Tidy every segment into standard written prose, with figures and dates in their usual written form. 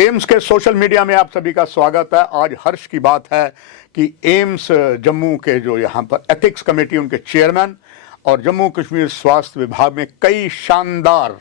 AIIMS के social media में आप सभी का स्वागत है। आज हर्ष की बात है कि एम्स जम्मू के जो यहाँ पर एथिक्स कमेटी उनके चेयरमैन और जम्मू कश्मीर स्वास्थ्य विभाग में कई शानदार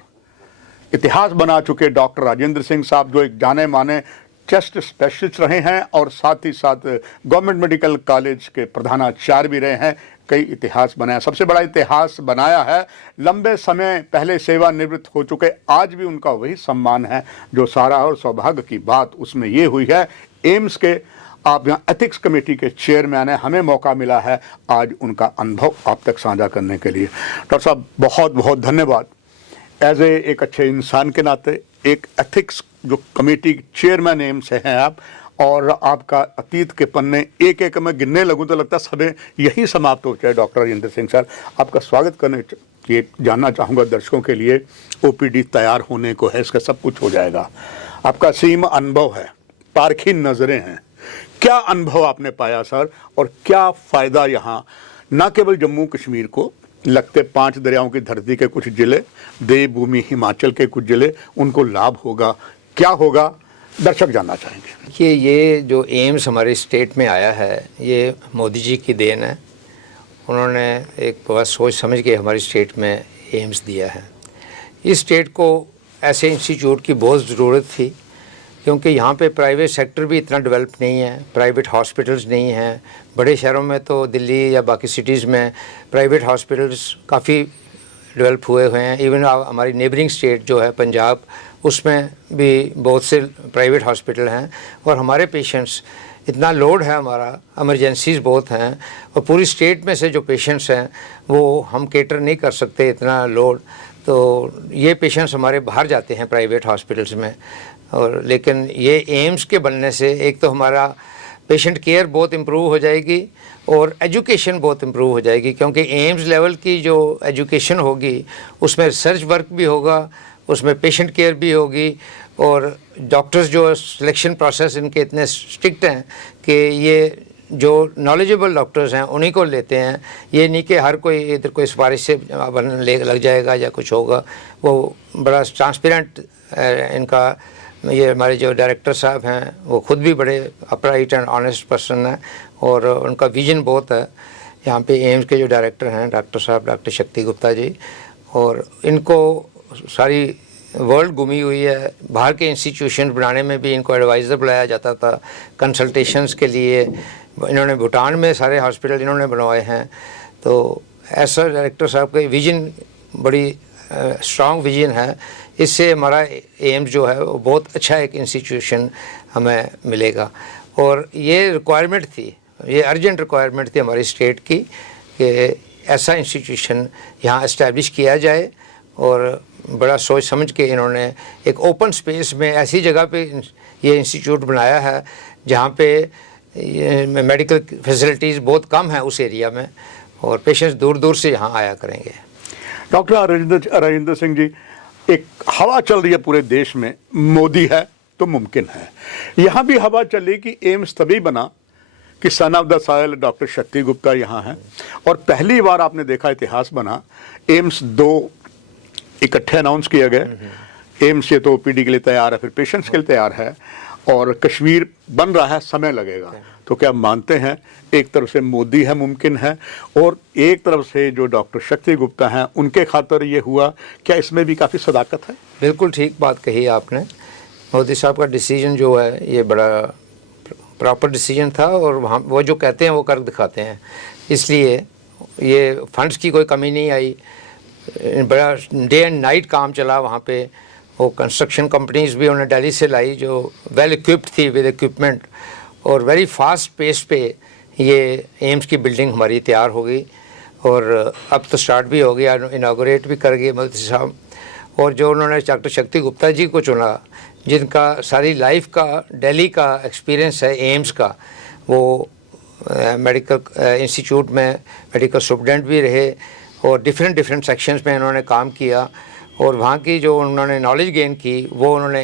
इतिहास बना चुके डॉक्टर राजेंद्र सिंह साहब, जो एक जाने माने चेस्ट स्पेशलिस्ट रहे हैं और साथ ही साथ गवर्नमेंट मेडिकल कॉलेज के प्रधानाचार्य भी रहे हैं, कई इतिहास बनाया। सबसे बड़ा इतिहास बनाया है, लंबे समय पहले सेवानिवृत्त हो चुके, आज भी उनका वही सम्मान है जो सारा। और सौभाग्य की बात उसमें ये हुई है, एम्स के आप यहाँ एथिक्स कमेटी के चेयरमैन हैं, हमें मौका मिला है आज उनका अनुभव आप तक साझा करने के लिए। डॉक्टर साहब बहुत बहुत धन्यवाद। एज एक अच्छे इंसान के नाते, एक एथिक्स जो कमेटी चेयरमैन एम्स हैं आप, और आपका अतीत के पन्ने एक एक में गिनने लगूं तो लगता समय यही समाप्त हो जाए। डॉक्टर राजेंद्र सिंह सर, आपका स्वागत करने ये जानना चाहूँगा दर्शकों के लिए, ओपीडी तैयार होने को है, इसका सब कुछ हो जाएगा। आपका सीम अनुभव है, पारखी नज़रें हैं, क्या अनुभव आपने पाया सर, और क्या फ़ायदा यहाँ न केवल जम्मू कश्मीर को लगते 5 दरियाओं की धरती के कुछ ज़िले, देवभूमि हिमाचल के कुछ ज़िले, उनको लाभ होगा, क्या होगा, दर्शक जानना चाहेंगे। कि ये जो एम्स हमारे स्टेट में आया है ये मोदी जी की देन है। उन्होंने एक बहुत सोच समझ के हमारी स्टेट में एम्स दिया है। इस स्टेट को ऐसे इंस्टीट्यूट की बहुत ज़रूरत थी, क्योंकि यहाँ पे प्राइवेट सेक्टर भी इतना डेवलप नहीं है, प्राइवेट हॉस्पिटल्स नहीं हैं। बड़े शहरों में तो दिल्ली या बाकी सिटीज़ में प्राइवेट हॉस्पिटल्स काफ़ी डेवलप हुए हैं। इवन हमारी नेबरिंग स्टेट जो है पंजाब, उसमें भी बहुत से प्राइवेट हॉस्पिटल हैं, और हमारे पेशेंट्स इतना लोड है, हमारा इमरजेंसीज़ बहुत हैं, और पूरी स्टेट में से जो पेशेंट्स हैं वो हम केटर नहीं कर सकते इतना लोड। तो ये पेशेंट्स हमारे बाहर जाते हैं प्राइवेट हॉस्पिटल्स में। और लेकिन ये एम्स के बनने से एक तो हमारा पेशेंट केयर बहुत इम्प्रूव हो जाएगी और एजुकेशन बहुत इम्प्रूव हो जाएगी, क्योंकि एम्स लेवल की जो एजुकेशन होगी उसमें रिसर्च वर्क भी होगा, उसमें पेशेंट केयर भी होगी, और डॉक्टर्स जो सिलेक्शन प्रोसेस इनके इतने स्ट्रिक्ट हैं कि ये जो नॉलेजेबल डॉक्टर्स हैं उन्हीं को लेते हैं। ये नहीं कि हर कोई इधर कोई सिफारिश से लग जाएगा या कुछ होगा। वो बड़ा ट्रांसपेरेंट इनका, ये हमारे जो डायरेक्टर साहब हैं वो खुद भी बड़े अपराइट एंड ऑनेस्ट पर्सन हैं, और उनका विजन बहुत है। यहाँ पे एम्स के जो डायरेक्टर हैं डॉक्टर साहब, डॉक्टर शक्ति गुप्ता जी, और इनको सारी वर्ल्ड घूमी हुई है। बाहर के इंस्टीट्यूशन बनाने में भी इनको एडवाइज़र बुलाया जाता था कंसल्टेशंस के लिए। इन्होंने भूटान में सारे हॉस्पिटल इन्होंने बनवाए हैं। तो ऐसा डायरेक्टर साहब का विजन बड़ी स्ट्रॉन्ग विजन है। इससे हमारा एम्स जो है वो बहुत अच्छा एक इंस्टीट्यूशन हमें मिलेगा। और ये रिक्वायरमेंट थी, ये अर्जेंट रिक्वायरमेंट थी हमारी स्टेट की कि ऐसा इंस्टीट्यूशन यहाँ इस्टेब्लिश किया जाए। और बड़ा सोच समझ के इन्होंने एक ओपन स्पेस में ऐसी जगह पे ये इंस्टीट्यूट बनाया है जहाँ पे मेडिकल फैसिलिटीज़ बहुत कम है उस एरिया में, और पेशेंट्स दूर दूर से यहाँ आया करेंगे। डॉक्टर राजेंद्र सिंह जी, एक हवा चल रही है पूरे देश में, मोदी है तो मुमकिन है। यहाँ भी हवा चली कि एम्स तभी बना कि son of the soil doctor शक्ति गुप्ता यहाँ हैं, और पहली बार आपने देखा इतिहास बना, एम्स 2 इकट्ठे अनाउंस किए गए। एम्स ये तो ओपीडी के लिए तैयार है, फिर पेशेंट्स के लिए तैयार है, और कश्मीर बन रहा है, समय लगेगा। तो क्या मानते हैं एक तरफ से मोदी है मुमकिन है, और एक तरफ से जो डॉक्टर शक्ति गुप्ता हैं उनके खातर ये हुआ, क्या इसमें भी काफ़ी सदाकत है? बिल्कुल ठीक बात कही आपने। मोदी साहब का डिसीजन जो है ये बड़ा प्रॉपर डिसीजन था, और वहाँ वो जो कहते हैं वो कर दिखाते हैं। इसलिए ये फंड्स की कोई कमी नहीं आई, बड़ा डे एंड नाइट काम चला वहाँ पे। वो कंस्ट्रक्शन कंपनीज भी उन्होंने दिल्ली से लाई जो वेल इक्विप्ड थी विद इक्विपमेंट, और वेरी फास्ट पेस पे ये एम्स की बिल्डिंग हमारी तैयार हो गई, और अब तो स्टार्ट भी हो गया, इनागोरेट भी कर गए मोदी साहब। और जो उन्होंने डॉक्टर शक्ति गुप्ता जी को चुना, जिनका सारी लाइफ का दिल्ली का एक्सपीरियंस है एम्स का, वो मेडिकल इंस्टीट्यूट में मेडिकल स्टूडेंट भी रहे, और डिफरेंट सेक्शंस में उन्होंने काम किया, और वहाँ की जो उन्होंने नॉलेज गेन की वो उन्होंने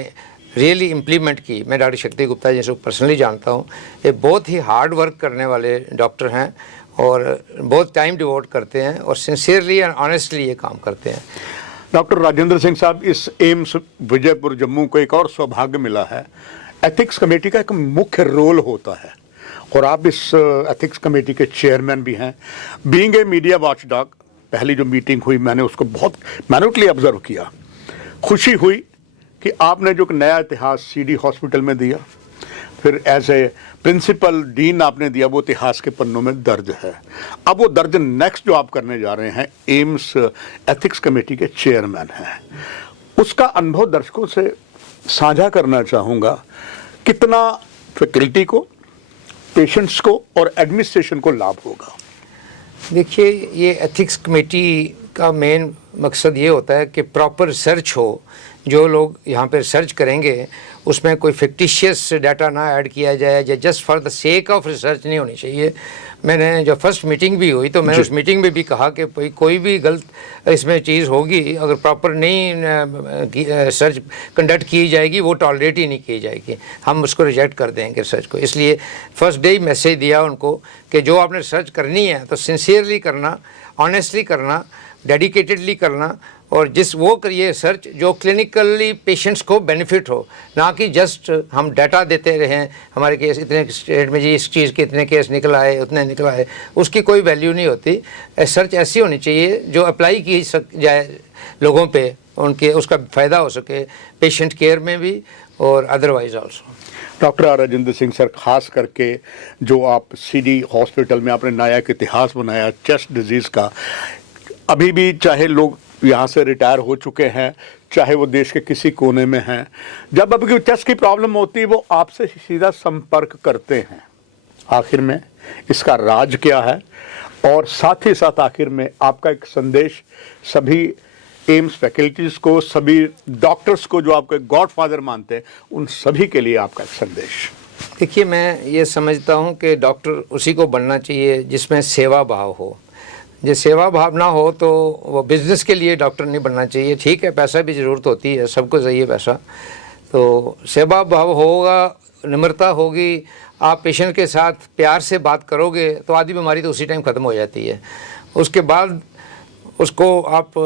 रियली इम्प्लीमेंट की। मैं डॉक्टर शक्ति गुप्ता जी से पर्सनली जानता हूँ, ये बहुत ही हार्ड वर्क करने वाले डॉक्टर हैं, और बहुत टाइम डिवोट करते हैं, और सिंसियरली एंड ऑनेस्टली ये काम करते हैं। डॉक्टर राजेंद्र सिंह साहब, इस एम्स विजयपुर जम्मू को एक और सौभाग्य मिला है, एथिक्स कमेटी का एक मुख्य रोल होता है और आप इस एथिक्स कमेटी के चेयरमैन भी हैं। बीइंग ए मीडिया वॉचडॉग, पहली जो मीटिंग हुई मैंने उसको बहुत मैन्युटली ऑब्जर्व किया। खुशी हुई कि आपने जो एक नया इतिहास सीडी हॉस्पिटल में दिया, फिर एज ए प्रिंसिपल डीन आपने दिया, वो इतिहास के पन्नों में दर्ज है। अब वो दर्ज नेक्स्ट जो आप करने जा रहे हैं, एम्स एथिक्स कमेटी के चेयरमैन हैं, उसका अनुभव दर्शकों से साझा करना चाहूँगा। कितना फैकल्टी को, पेशेंट्स को और एडमिनिस्ट्रेशन को लाभ होगा? देखिए, ये एथिक्स कमेटी का मेन मकसद ये होता है कि प्रॉपर रिसर्च हो। जो लोग यहाँ पे रिसर्च करेंगे उसमें कोई फिक्टिशियस डाटा ना ऐड किया जाए, या just for the sake of research नहीं होनी चाहिए। मैंने जब फर्स्ट मीटिंग भी हुई तो मैंने उस मीटिंग में भी कहा कि कोई भी गलत इसमें चीज़ होगी, अगर प्रॉपर नहीं रिसर्च कंडक्ट की जाएगी, वो टॉलरेट ही नहीं की जाएगी, हम उसको रिजेक्ट कर देंगे रिसर्च को। इसलिए फर्स्ट डे ही मैसेज दिया उनको कि जो आपने रिसर्च करनी है तो सिंसियरली करना, ऑनेस्टली करना, डेडिकेटेडली करना, और जिस वो करिए रिसर्च जो क्लिनिकली पेशेंट्स को बेनिफिट हो, ना कि जस्ट हम डाटा देते रहें, हमारे केस इतने स्टेट में जी इस चीज़ के इतने केस निकल आए, उतने निकल आए, उसकी कोई वैल्यू नहीं होती। रिसर्च ऐसी होनी चाहिए जो अप्लाई की जाए लोगों पे, उनके उसका फ़ायदा हो सके पेशेंट केयर में भी और otherwise also. Doctor Rajendra Singh sir, खास करके जो आप सीडी हॉस्पिटल में आपने नया एक इतिहास बनाया चेस्ट डिजीज़ का, अभी भी चाहे लोग यहाँ से रिटायर हो चुके हैं, चाहे वो देश के किसी कोने में हैं, जब अभी चेस्ट की प्रॉब्लम होती है वो आपसे सीधा संपर्क करते हैं। आखिर में इसका राज क्या है, और साथ ही साथ आखिर में आपका एक संदेश सभी एम्स फैकल्टीज़ को, सभी डॉक्टर्स को जो आपके गॉडफादर मानते हैं, उन सभी के लिए आपका एक संदेश? देखिए, मैं ये समझता हूँ कि डॉक्टर उसी को बनना चाहिए जिसमें सेवा भाव हो। जो सेवा भाव ना हो तो वो बिज़नेस के लिए डॉक्टर नहीं बनना चाहिए। ठीक है, पैसा भी ज़रूरत होती है, सबको चाहिए पैसा, तो सेवा भाव होगा, निम्रता होगी, आप पेशेंट के साथ प्यार से बात करोगे तो आधी बीमारी तो उसी टाइम ख़त्म हो जाती है। उसके बाद उसको आप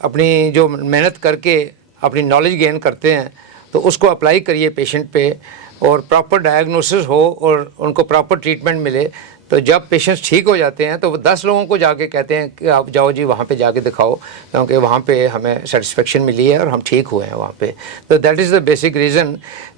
अपनी जो मेहनत करके अपनी नॉलेज गेन करते हैं तो उसको अप्लाई करिए पेशेंट पे, और प्रॉपर डायग्नोसिस हो और उनको प्रॉपर ट्रीटमेंट मिले। तो जब पेशेंट्स ठीक हो जाते हैं तो वो 10 लोगों को जाके कहते हैं कि आप जाओ जी वहाँ पे जाके दिखाओ, क्योंकि वहाँ पे हमें सेटिस्फेक्शन मिली है और हम ठीक हुए हैं वहाँ पे। तो that is the basic reason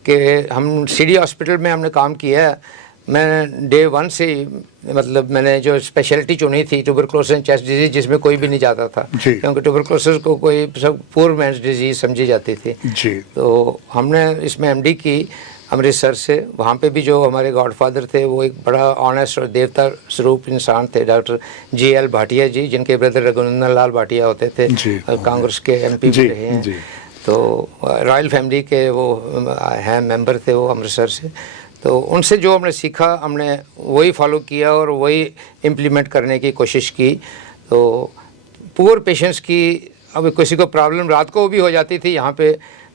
कि हम सीडी हॉस्पिटल में हमने काम किया है। मैं डे 1 से मतलब मैंने जो स्पेशलिटी चुनी थी ट्यूबरक्लोसिस एंड चेस्ट डिजीज़, जिसमें कोई भी नहीं जाता था, क्योंकि ट्यूबरक्लोसिस को कोई सब पुअर मैन्स डिजीज़ समझी जाती थी जी। तो हमने इसमें एमडी की अमृतसर से। वहाँ पे भी जो हमारे गॉडफादर थे वो एक बड़ा ऑनेस्ट और देवता स्वरूप इंसान थे, डॉक्टर जी.एल. भाटिया जी, जिनके ब्रदर रघुनंदन लाल भाटिया होते थे, कांग्रेस के एमपी भी रहे हैं। तो रॉयल फैमिली के वो हैं, मेंबर थे वो अमृतसर से। तो उनसे जो हमने सीखा हमने वही फॉलो किया और वही इम्प्लीमेंट करने की कोशिश की। तो पुअर पेशेंट्स की, अब किसी को प्रॉब्लम रात को भी हो जाती थी यहाँ पे,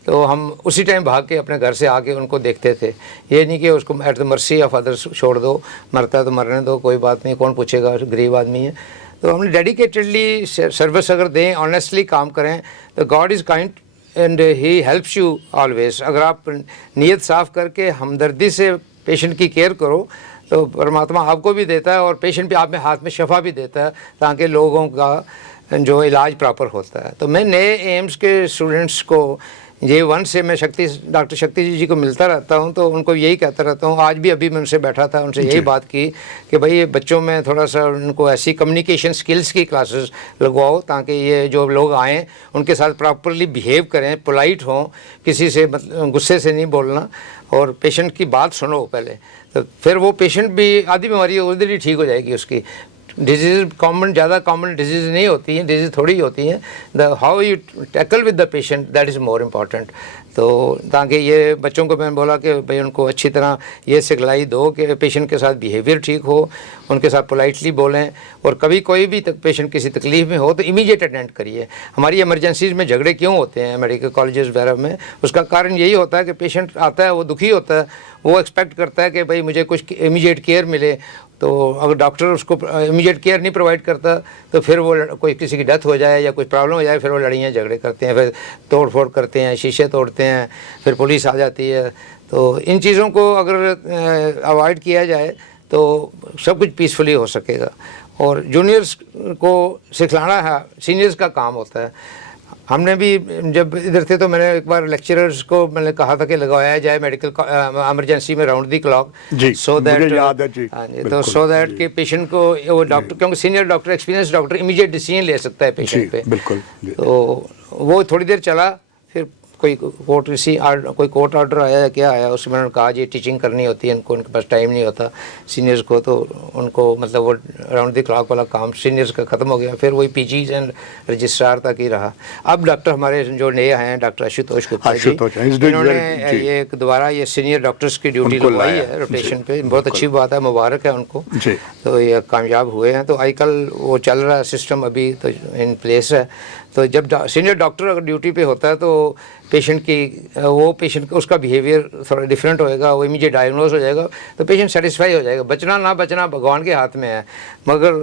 तो हम उसी टाइम भाग के अपने घर से आके उनको देखते थे। ये नहीं कि उसको at the mercy of others छोड़ दो, मरता है तो मरने दो, कोई बात नहीं, कौन पूछेगा, गरीब आदमी है। तो हमने डेडिकेटेडली सर्विस अगर दें, ऑनेस्टली काम करें, तो God is kind and he helps you always. अगर आप नीयत साफ़ करके हमदर्दी से पेशेंट की केयर करो तो परमात्मा आपको भी देता है और पेशेंट भी आप में हाथ में शफा भी देता है, ताकि लोगों का जो इलाज प्रॉपर होता है। तो मैं नए एम्स के स्टूडेंट्स को J1 से मैं डॉक्टर शक्ति जी को मिलता रहता हूं, तो उनको यही कहता रहता हूं। आज भी अभी मैं उनसे बैठा था, उनसे यही बात की कि भाई ये बच्चों में थोड़ा सा उनको ऐसी कम्युनिकेशन स्किल्स की क्लासेस लगवाओ, ताकि ये जो लोग आएँ उनके साथ प्रॉपरली बिहेव करें, पोलाइट हों, किसी से मतलब गुस्से से नहीं बोलना, और पेशेंट की बात सुनो पहले, तो फिर वो पेशेंट भी आधी बीमारी उधर ही ठीक हो जाएगी उसकी। डिजीज़ कॉमन, ज़्यादा कॉमन डिजीज़ नहीं होती हैं, डिजीज़ थोड़ी होती हैं। The how you tackle with the patient, that is more important. तो ताकि ये बच्चों को मैंने बोला कि भाई उनको अच्छी तरह ये सिखलाई दो कि पेशेंट के साथ बिहेवियर ठीक हो, उनके साथ पोलाइटली बोलें, और कभी कोई भी पेशेंट किसी तकलीफ़ में हो तो इमीडिएट अटेंड करिए। हमारी इमरजेंसीज़ में झगड़े क्यों होते हैं मेडिकल कॉलेजेस वगैरह में, उसका कारण यही होता है कि पेशेंट आता है, वो दुखी होता है, वो एक्सपेक्ट करता है कि भाई मुझे कुछ इमीडिएट केयर मिले, तो अगर डॉक्टर उसको इमीडिएट केयर नहीं प्रोवाइड करता तो फिर वो कोई किसी की डेथ हो जाए या कुछ प्रॉब्लम हो जाए, फिर वो लड़ाइयाँ झगड़े करते हैं, फिर तोड़ फोड़ करते हैं, शीशे तोड़ते हैं, फिर पुलिस आ जाती है। तो इन चीज़ों को अगर अवॉइड किया जाए तो सब कुछ पीसफुली हो सकेगा। और जूनियर्स को सिखलाना है सीनियर्स का काम होता है। हमने भी जब इधर थे तो मैंने एक बार लेक्चरर्स को मैंने कहा था कि लगाया जाए मेडिकल इमरजेंसी में round the clock, so that याद है जी, तो सो दैट कि पेशेंट को वो डॉक्टर, क्योंकि senior doctor experience doctor immediate decision ले सकता है पेशेंट पे। बिल्कुल। तो वो थोड़ी देर चला, फिर कोई कोर्ट ऑर्डर आया या क्या आया, उसमें उन्होंने कहा जी टीचिंग करनी होती है इनको, उनके पास टाइम नहीं होता सीनियर्स को, तो उनको मतलब वो राउंड द क्लॉक वाला काम सीनियर्स का ख़त्म हो गया, फिर वही पीजीज एंड रजिस्ट्रार तक ही रहा। अब डॉक्टर हमारे जो नए आए हैं डॉक्टर आशुतोष गुप्ता जी, इन्होंने ये दोबारा ये सीनियर डॉक्टर्स की ड्यूटी लगवाई है रोटेशन पे, बहुत अच्छी बात है, मुबारक है उनको। तो ये कामयाब हुए हैं, तो आजकल वो चल रहा है सिस्टम अभी तो इन प्लेस है। तो जब सीनियर डॉक्टर अगर ड्यूटी पे होता है तो पेशेंट का उसका बिहेवियर थोड़ा डिफरेंट होएगा, वो इमीडिएट डायग्नोज हो जाएगा, तो पेशेंट सेटिस्फाई हो जाएगा। बचना ना बचना भगवान के हाथ में है, मगर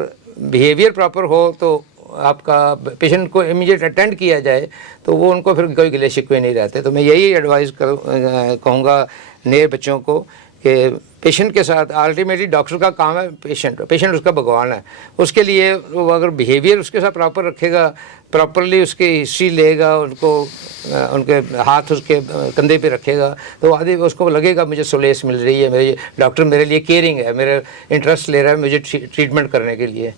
बिहेवियर प्रॉपर हो तो आपका पेशेंट को इमीडिएट अटेंड किया जाए तो वो उनको फिर कोई गिले शिकवे नहीं रहते। तो मैं यही एडवाइस कहूँगा नए बच्चों को कि पेशेंट के साथ अल्टीमेटली डॉक्टर का काम है, पेशेंट उसका भगवान है, उसके लिए वो अगर बिहेवियर उसके साथ प्रॉपर रखेगा, प्रॉपरली उसकी हिस्ट्री लेगा, उनके हाथ उसके कंधे पे रखेगा, तो आदमी उसको लगेगा मुझे सोलेस मिल रही है, मेरे डॉक्टर मेरे लिए केयरिंग है, मेरा इंटरेस्ट ले रहा है मुझे ट्रीटमेंट करने के लिए।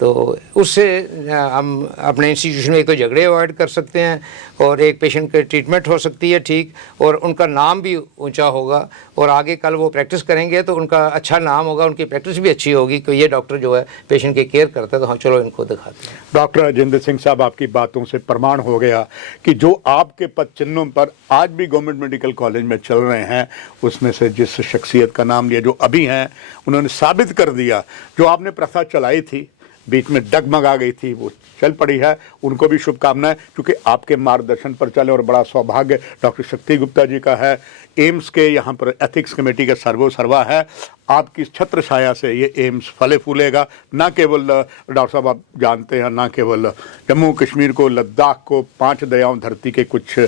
तो उससे हम अपने इंस्टीट्यूशन में एक तो झगड़े अवॉइड कर सकते हैं और एक पेशेंट की ट्रीटमेंट हो सकती है ठीक, और उनका नाम भी ऊंचा होगा, और आगे कल वो प्रैक्टिस करेंगे तो उनका अच्छा नाम होगा, उनकी प्रैक्टिस भी अच्छी होगी कि ये डॉक्टर जो है पेशेंट की केयर करता है, तो हाँ चलो इनको दिखाते हैं। डॉक्टर राजेंद्र सिंह साहब, आपकी बातों से प्रमाण हो गया कि जो आपके पद चिन्हों पर आज भी गवर्नमेंट मेडिकल कॉलेज में चल रहे हैं, उसमें से जिस शख्सियत का नाम लिया जो अभी हैं, उन्होंने साबित कर दिया, जो आपने प्रथा चलाई थी बीच में डगमगा गई थी वो चल पड़ी है। उनको भी शुभकामनाएं, क्योंकि आपके मार्गदर्शन पर चले, और बड़ा सौभाग्य डॉक्टर शक्ति गुप्ता जी का है। एम्स के यहाँ पर एथिक्स कमेटी का सर्वा है, आपकी छत्र छाया से ये एम्स फले फूलेगा। ना केवल डॉक्टर साहब आप जानते हैं, ना केवल जम्मू कश्मीर को, लद्दाख को, 5 दरियाओं धरती के कुछ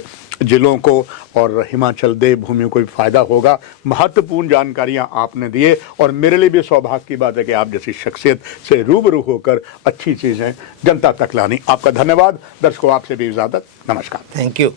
जिलों को और हिमाचल देवभूमियों को भी फ़ायदा होगा। महत्वपूर्ण जानकारियाँ आपने दिए, और मेरे लिए भी सौभाग्य की बात है कि आप जैसी शख्सियत से रूबरू होकर अच्छी चीज़ें जनता तक लानी। आपका धन्यवाद। दर्शकों, आपसे भी इजाज़त, नमस्कार। Thank you.